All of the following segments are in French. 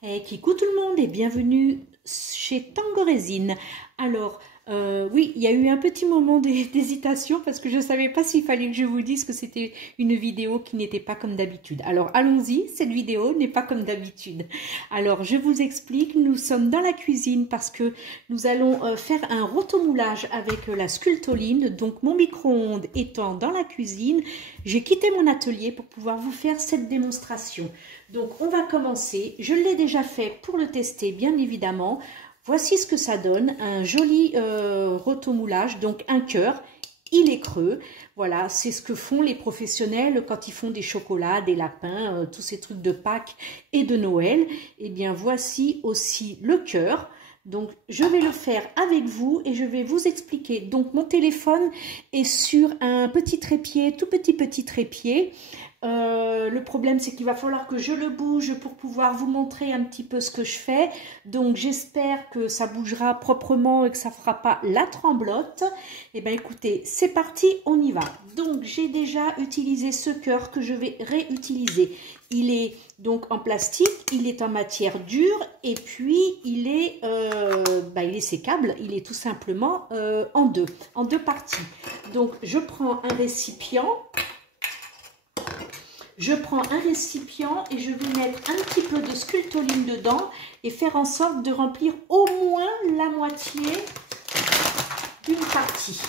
Coucou tout le monde et bienvenue chez Tango Résine. Alors, oui, il y a eu un petit moment d'hésitation parce que je ne savais pas s'il fallait que je vous dise que c'était une vidéo qui n'était pas comme d'habitude. Alors, allons-y, cette vidéo n'est pas comme d'habitude. Alors, je vous explique, nous sommes dans la cuisine parce que nous allons faire un rotomoulage avec la sculptoline. Donc, mon micro-ondes étant dans la cuisine, j'ai quitté mon atelier pour pouvoir vous faire cette démonstration. Donc, on va commencer. Je l'ai déjà fait pour le tester, bien évidemment. Voici ce que ça donne, un joli rotomoulage, donc un cœur, il est creux. Voilà, c'est ce que font les professionnels quand ils font des chocolats, des lapins, tous ces trucs de Pâques et de Noël. Eh bien, voici aussi le cœur. Donc, je vais le faire avec vous et je vais vous expliquer. Donc, mon téléphone est sur un petit trépied, tout petit trépied. Le problème, c'est qu'il va falloir que je le bouge pour pouvoir vous montrer un petit peu ce que je fais. Donc, j'espère que ça bougera proprement et que ça ne fera pas la tremblote. Eh bien, écoutez, c'est parti, on y va. Donc, j'ai déjà utilisé ce cœur que je vais réutiliser. Il est donc en plastique, il est en matière dure et puis il est sécable, il est tout simplement en deux parties. Donc, je prends un récipient. Je prends un récipient et je vais mettre un petit peu de sculptoline dedans et faire en sorte de remplir au moins la moitié d'une partie.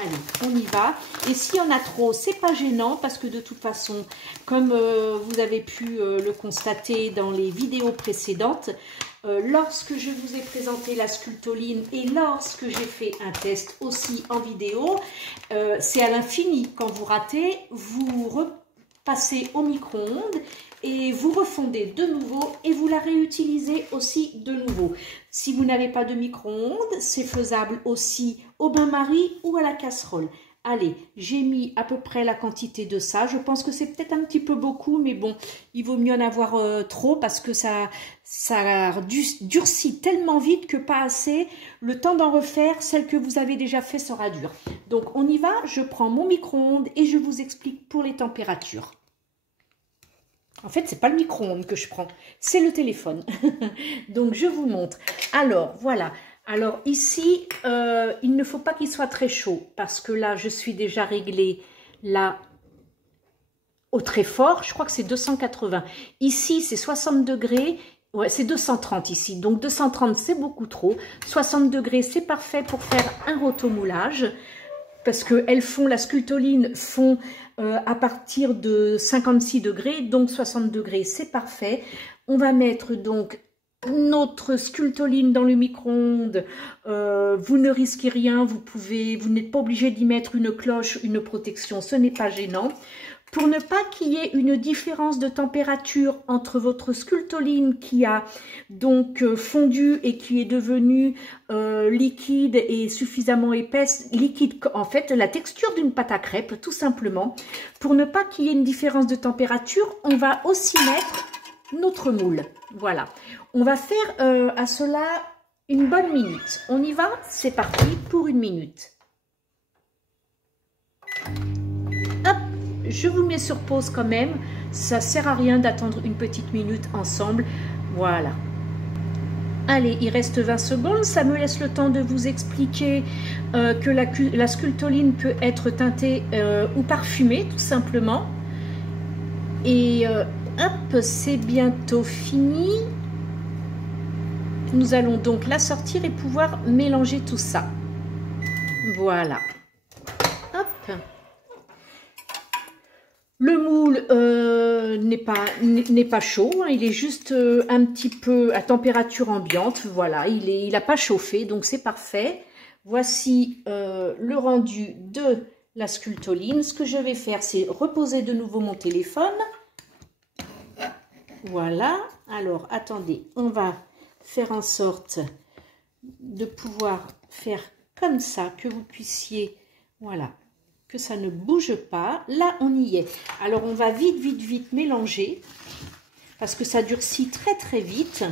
Allez, on y va. Et s'il y en a trop, c'est pas gênant parce que de toute façon, comme vous avez pu le constater dans les vidéos précédentes, lorsque je vous ai présenté la sculptoline et lorsque j'ai fait un test aussi en vidéo, c'est à l'infini. Quand vous ratez, vous passez au micro-ondes et vous refondez de nouveau et vous la réutilisez aussi de nouveau. Si vous n'avez pas de micro-ondes, c'est faisable aussi au bain-marie ou à la casserole. Allez, j'ai mis à peu près la quantité de ça. Je pense que c'est peut-être un petit peu beaucoup, mais bon, il vaut mieux en avoir trop parce que ça durcit tellement vite que pas assez. Le temps d'en refaire, celle que vous avez déjà fait sera dure. Donc, on y va. Je prends mon micro-ondes et je vous explique pour les températures. En fait, c'est pas le micro-ondes que je prends, c'est le téléphone. Donc, je vous montre. Alors, voilà. Alors ici, il ne faut pas qu'il soit très chaud parce que là, je suis déjà réglée là au très fort. Je crois que c'est 280. Ici, c'est 60 degrés. Ouais, c'est 230 ici. Donc 230, c'est beaucoup trop. 60 degrés, c'est parfait pour faire un rotomoulage parce que elles font, la sculptoline fond à partir de 56 degrés. Donc 60 degrés, c'est parfait. On va mettre donc notre sculptoline dans le micro-ondes, vous ne risquez rien, vous n'êtes pas obligé d'y mettre une cloche, une protection, ce n'est pas gênant. Pour ne pas qu'il y ait une différence de température entre votre sculptoline qui a donc fondu et qui est devenue liquide et suffisamment épaisse, liquide en fait, la texture d'une pâte à crêpes tout simplement. Pour ne pas qu'il y ait une différence de température, on va aussi mettre notre moule. Voilà, on va faire à cela une bonne minute. On y va, c'est parti pour une minute. Hop, je vous mets sur pause quand même, ça sert à rien d'attendre une petite minute ensemble. Voilà. Allez, il reste 20 secondes, ça me laisse le temps de vous expliquer que la sculptoline peut être teintée ou parfumée tout simplement. Et hop, c'est bientôt fini. Nous allons donc la sortir et pouvoir mélanger tout ça. Voilà. Hop. Le moule n'est pas chaud, hein, il est juste un petit peu à température ambiante. Voilà, il n'a pas chauffé, donc c'est parfait. Voici le rendu de la sculptoline. Ce que je vais faire, c'est reposer de nouveau mon téléphone. Voilà, alors attendez, on va faire en sorte de pouvoir faire comme ça, que vous puissiez, voilà, que ça ne bouge pas. Là, on y est. Alors, on va vite mélanger parce que ça durcit très vite.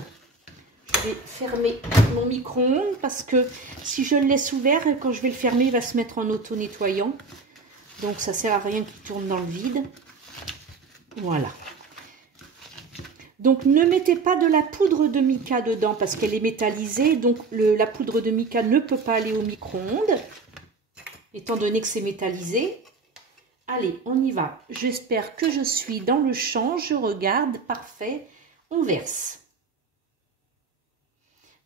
Je vais fermer mon micro-ondes parce que si je le laisse ouvert, quand je vais le fermer, il va se mettre en auto-nettoyant. Donc, ça sert à rien qu'il tourne dans le vide. Voilà. Donc ne mettez pas de la poudre de mica dedans parce qu'elle est métallisée, donc la poudre de mica ne peut pas aller au micro-ondes, étant donné que c'est métallisé. Allez, on y va. J'espère que je suis dans le champ, je regarde, parfait, on verse.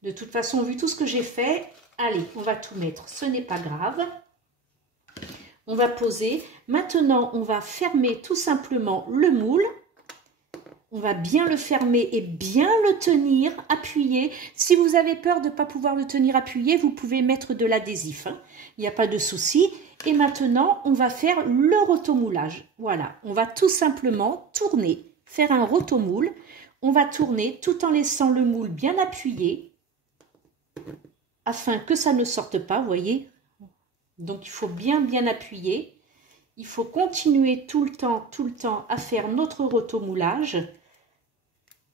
De toute façon, vu tout ce que j'ai fait, allez, on va tout mettre, ce n'est pas grave. On va poser. Maintenant, on va fermer tout simplement le moule. On va bien le fermer et bien le tenir, appuyer. Si vous avez peur de ne pas pouvoir le tenir appuyé, vous pouvez mettre de l'adhésif, hein. Il n'y a pas de souci. Et maintenant, on va faire le rotomoulage. Voilà, on va tout simplement tourner, faire un rotomoule. On va tourner tout en laissant le moule bien appuyé, afin que ça ne sorte pas, vous voyez. Donc, il faut bien appuyer. Il faut continuer tout le temps à faire notre rotomoulage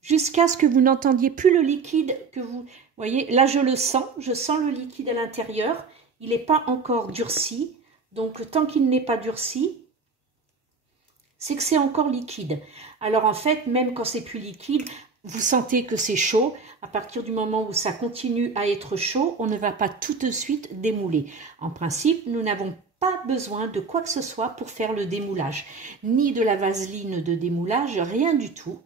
jusqu'à ce que vous n'entendiez plus le liquide que vous voyez. Là, je sens le liquide à l'intérieur. Il n'est pas encore durci. Donc, tant qu'il n'est pas durci, c'est que c'est encore liquide. Alors, en fait, même quand c'est plus liquide, vous sentez que c'est chaud. À partir du moment où ça continue à être chaud, on ne va pas tout de suite démouler. En principe, nous n'avons pas besoin de quoi que ce soit pour faire le démoulage. Ni de la vaseline de démoulage, rien du tout.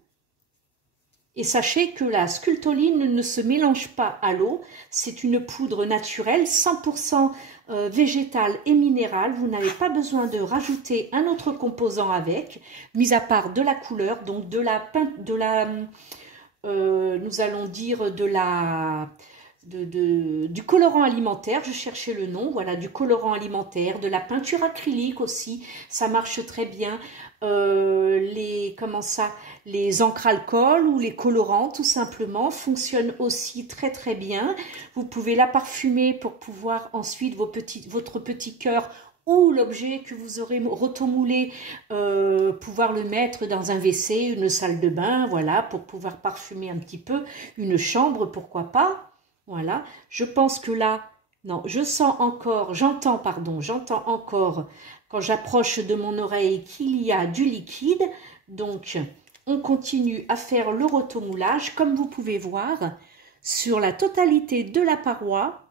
Et sachez que la sculptoline ne se mélange pas à l'eau. C'est une poudre naturelle, 100% végétale et minérale. Vous n'avez pas besoin de rajouter un autre composant avec, mis à part de la couleur, donc nous allons dire du colorant alimentaire, je cherchais le nom, voilà, du colorant alimentaire, de la peinture acrylique aussi, ça marche très bien. Les encres alcool ou les colorants tout simplement fonctionnent aussi très bien. Vous pouvez la parfumer pour pouvoir ensuite votre petit cœur ou l'objet que vous aurez rotomoulé, pouvoir le mettre dans un WC, une salle de bain, voilà, pour pouvoir parfumer un petit peu une chambre, pourquoi pas. Voilà, je pense que là, non, j'entends encore quand j'approche de mon oreille qu'il y a du liquide. Donc, on continue à faire le rotomoulage. Comme vous pouvez voir, sur la totalité de la paroi,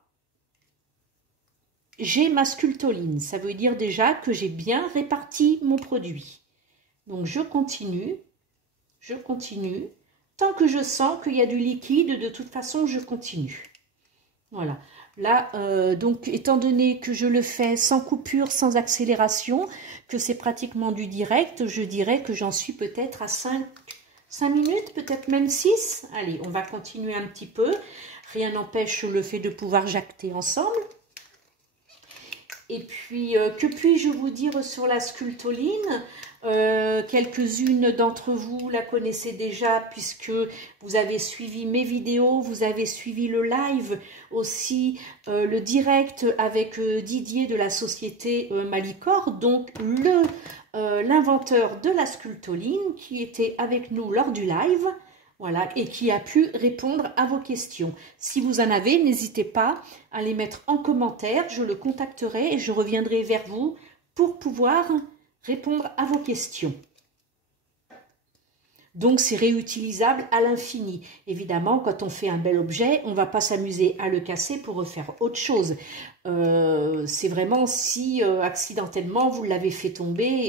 j'ai ma sculptoline. Ça veut dire déjà que j'ai bien réparti mon produit. Donc, je continue. Tant que je sens qu'il y a du liquide, de toute façon, je continue. Voilà. Là, donc, étant donné que je le fais sans coupure, sans accélération, que c'est pratiquement du direct, je dirais que j'en suis peut-être à 5 minutes, peut-être même 6. Allez, on va continuer un petit peu. Rien n'empêche le fait de pouvoir jacter ensemble. Et puis, que puis-je vous dire sur la sculptoline? Quelques-unes d'entre vous la connaissez déjà puisque vous avez suivi mes vidéos, vous avez suivi le live aussi, le direct avec Didier de la société Malicor, donc l'inventeur de la sculptoline qui était avec nous lors du live. Voilà, et qui a pu répondre à vos questions. Si vous en avez, n'hésitez pas à les mettre en commentaire, je le contacterai et je reviendrai vers vous pour pouvoir répondre à vos questions. Donc, c'est réutilisable à l'infini. Évidemment, quand on fait un bel objet, on ne va pas s'amuser à le casser pour refaire autre chose. C'est vraiment si accidentellement vous l'avez fait tomber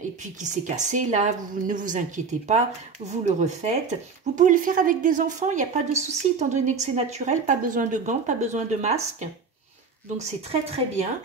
et puis qui s'est cassé, là, vous ne vous inquiétez pas, vous le refaites. Vous pouvez le faire avec des enfants, il n'y a pas de souci, étant donné que c'est naturel, pas besoin de gants, pas besoin de masque. Donc, c'est très bien.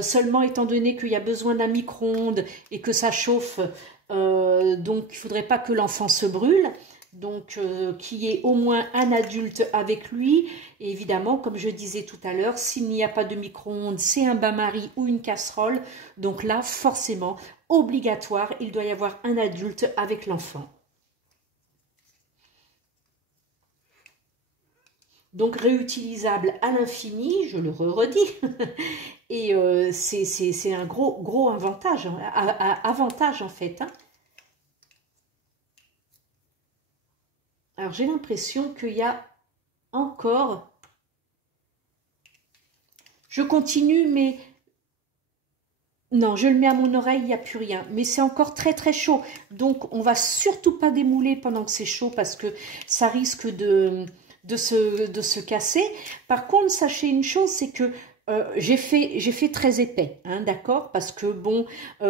Seulement, étant donné qu'il y a besoin d'un micro-ondes et que ça chauffe, donc il ne faudrait pas que l'enfant se brûle. Donc, qu'il y ait au moins un adulte avec lui. Et évidemment, comme je disais tout à l'heure, s'il n'y a pas de micro-ondes, c'est un bain-marie ou une casserole. Donc là, forcément, obligatoire, il doit y avoir un adulte avec l'enfant. Donc, réutilisable à l'infini, je le redis. Et c'est un gros avantage, avantage en fait. Hein. Alors, j'ai l'impression qu'il y a encore... Je continue, mais Non, je le mets à mon oreille, il n'y a plus rien. Mais c'est encore très très chaud. Donc, on va surtout pas démouler pendant que c'est chaud parce que ça risque de se casser. Par contre, sachez une chose, c'est que j'ai fait très épais, hein, d'accord? Parce que bon,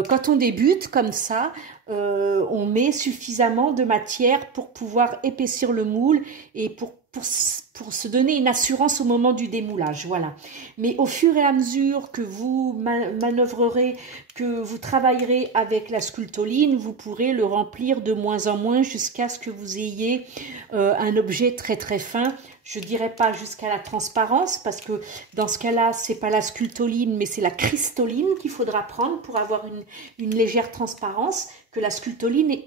quand on débute comme ça, on met suffisamment de matière pour pouvoir épaissir le moule et pour se donner une assurance au moment du démoulage, voilà. Mais au fur et à mesure que vous manœuvrerez, que vous travaillerez avec la sculptoline, vous pourrez le remplir de moins en moins jusqu'à ce que vous ayez un objet très très fin. Je dirais pas jusqu'à la transparence parce que dans ce cas-là, c'est pas la sculptoline mais c'est la crystoline qu'il faudra prendre pour avoir une légère transparence, que la sculptoline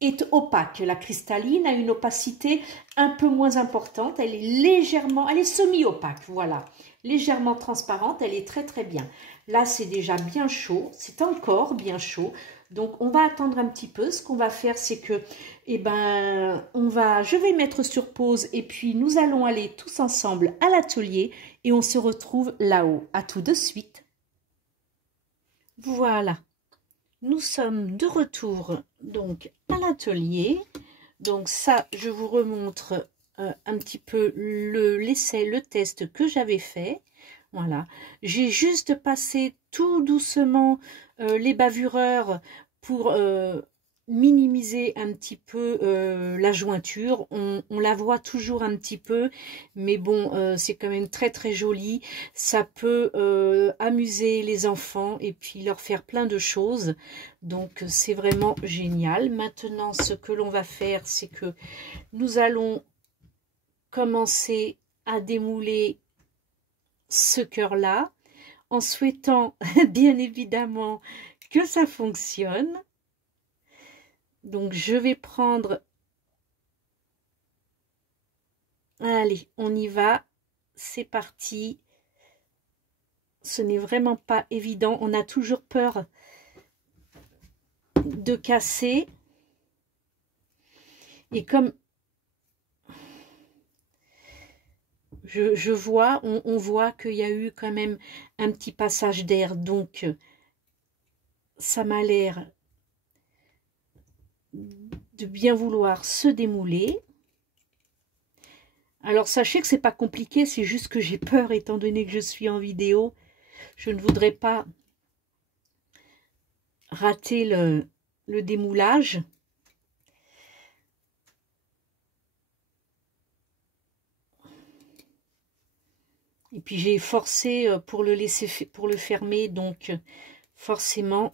est opaque. La cristalline a une opacité un peu moins importante, elle est semi-opaque, voilà, légèrement transparente, elle est très très bien. Là, c'est déjà bien chaud, c'est encore bien chaud, donc on va attendre un petit peu. Ce qu'on va faire, c'est que, je vais mettre sur pause et puis nous allons aller tous ensemble à l'atelier et on se retrouve là-haut. À tout de suite. Voilà. Nous sommes de retour donc à l'atelier. Donc ça, je vous remontre un petit peu l'essai, le test que j'avais fait. Voilà, j'ai juste passé tout doucement les bavureurs pour minimiser un petit peu la jointure. On la voit toujours un petit peu, mais bon, c'est quand même très très joli. Ça peut amuser les enfants et puis leur faire plein de choses. Donc c'est vraiment génial. Maintenant, ce que l'on va faire, c'est que nous allons commencer à démouler ce cœur-là, en souhaitant bien évidemment que ça fonctionne. Donc je vais prendre, allez, on y va, c'est parti. Ce n'est vraiment pas évident, on a toujours peur de casser. Et comme je vois, on voit qu'il y a eu quand même un petit passage d'air, donc ça m'a l'air de bien vouloir se démouler. Alors sachez que c'est pas compliqué, c'est juste que j'ai peur étant donné que je suis en vidéo. Je ne voudrais pas rater le démoulage. Et puis j'ai forcé pour le laisser, pour le fermer, donc forcément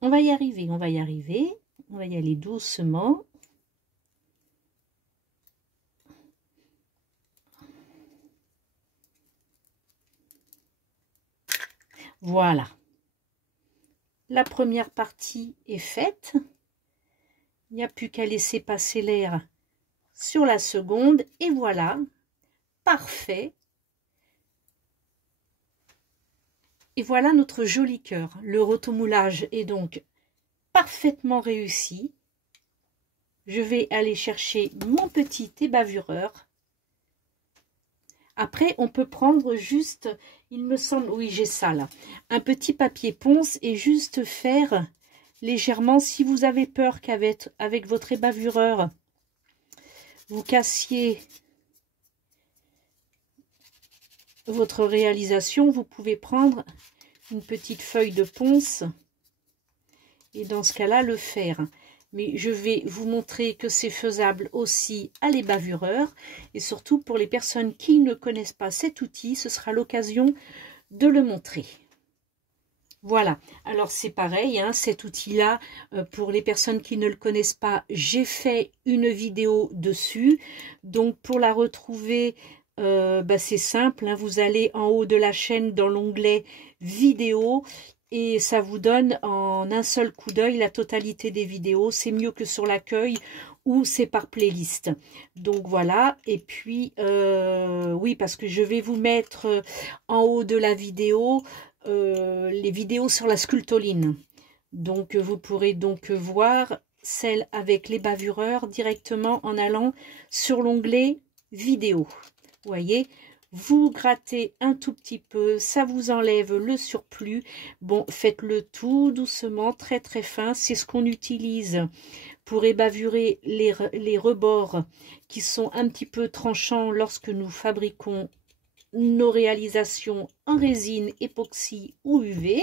on va y arriver, on va y arriver, on va y aller doucement. Voilà, la première partie est faite, il n'y a plus qu'à laisser passer l'air sur la seconde et voilà, parfait. Et voilà notre joli cœur. Le rotomoulage est donc parfaitement réussi. Je vais aller chercher mon petit ébavureur. Après, on peut prendre juste, il me semble, oui, j'ai ça là, un petit papier ponce et juste faire légèrement, si vous avez peur qu'avec votre ébavureur, vous cassiez votre réalisation, vous pouvez prendre une petite feuille de ponce et dans ce cas-là, le faire. Mais je vais vous montrer que c'est faisable aussi à l'ébavureur et surtout pour les personnes qui ne connaissent pas cet outil, ce sera l'occasion de le montrer. Voilà, alors c'est pareil, hein, cet outil-là, pour les personnes qui ne le connaissent pas, j'ai fait une vidéo dessus. Donc pour la retrouver, c'est simple, hein, vous allez en haut de la chaîne dans l'onglet vidéo et ça vous donne en un seul coup d'œil la totalité des vidéos. C'est mieux que sur l'accueil où c'est par playlist. Donc voilà, et puis oui, parce que je vais vous mettre en haut de la vidéo les vidéos sur la sculptoline. Donc vous pourrez donc voir celle avec les bavureurs directement en allant sur l'onglet vidéo. Vous voyez, vous grattez un tout petit peu, ça vous enlève le surplus. Bon, faites-le tout doucement, très très fin. C'est ce qu'on utilise pour ébavurer les rebords qui sont un petit peu tranchants lorsque nous fabriquons nos réalisations en résine, époxy ou UV.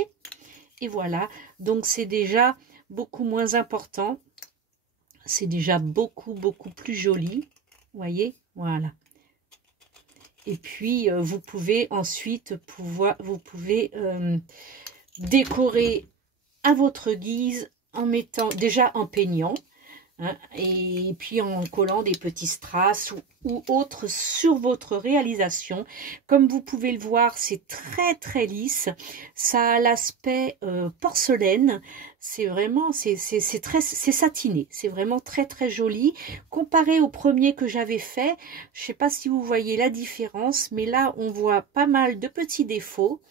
Et voilà, donc c'est déjà beaucoup moins important. C'est déjà beaucoup plus joli. Vous voyez, voilà. Et puis, vous pouvez ensuite décorer à votre guise en mettant, déjà en peignant, hein, et puis en collant des petits strass ou autres sur votre réalisation. Comme vous pouvez le voir, c'est très lisse, ça a l'aspect porcelaine, c'est vraiment, c'est satiné, c'est vraiment très joli. Comparé au premier que j'avais fait, je ne sais pas si vous voyez la différence, mais là on voit pas mal de petits défauts.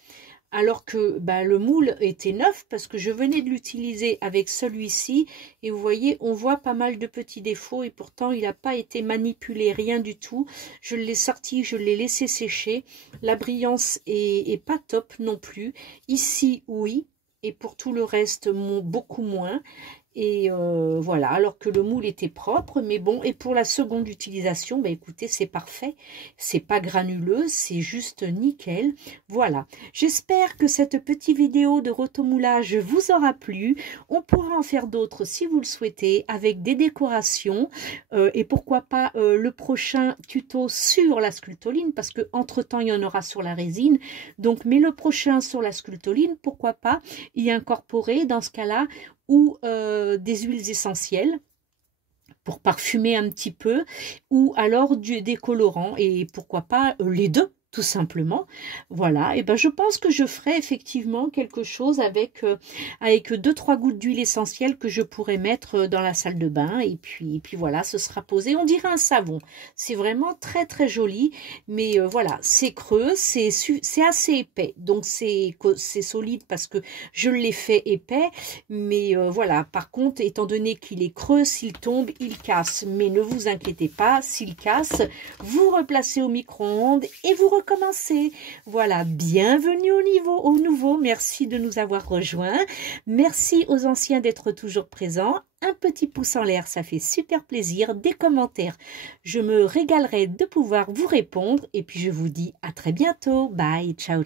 Alors que le moule était neuf parce que je venais de l'utiliser avec celui-ci et vous voyez, on voit pas mal de petits défauts et pourtant il n'a pas été manipulé, rien du tout. Je l'ai sorti, je l'ai laissé sécher. La brillance est pas top non plus. Ici, oui, et pour tout le reste, beaucoup moins. Et voilà, alors que le moule était propre, mais bon, et pour la seconde utilisation, écoutez, c'est parfait, c'est pas granuleux, c'est juste nickel. Voilà, j'espère que cette petite vidéo de rotomoulage vous aura plu. On pourra en faire d'autres si vous le souhaitez, avec des décorations, et pourquoi pas le prochain tuto sur la sculptoline, parce que entre temps il y en aura sur la résine, donc mais le prochain sur la sculptoline, pourquoi pas y incorporer dans ce cas-là ou des huiles essentielles pour parfumer un petit peu, ou alors des colorants, et pourquoi pas les deux, tout simplement. Voilà, et je pense que je ferai effectivement quelque chose avec 2-3 gouttes d'huile essentielle que je pourrais mettre dans la salle de bain, et puis voilà, ce sera posé. On dirait un savon, c'est vraiment très joli, mais voilà, c'est creux, c'est assez épais, donc c'est solide parce que je l'ai fait épais, mais voilà, par contre, étant donné qu'il est creux, s'il tombe, il casse, mais ne vous inquiétez pas, s'il casse, vous replacez au micro-ondes et vous recommencer. Voilà, bienvenue au nouveau, merci de nous avoir rejoints, merci aux anciens d'être toujours présents. Un petit pouce en l'air, ça fait super plaisir, des commentaires, je me régalerai de pouvoir vous répondre, et puis je vous dis à très bientôt, bye, ciao.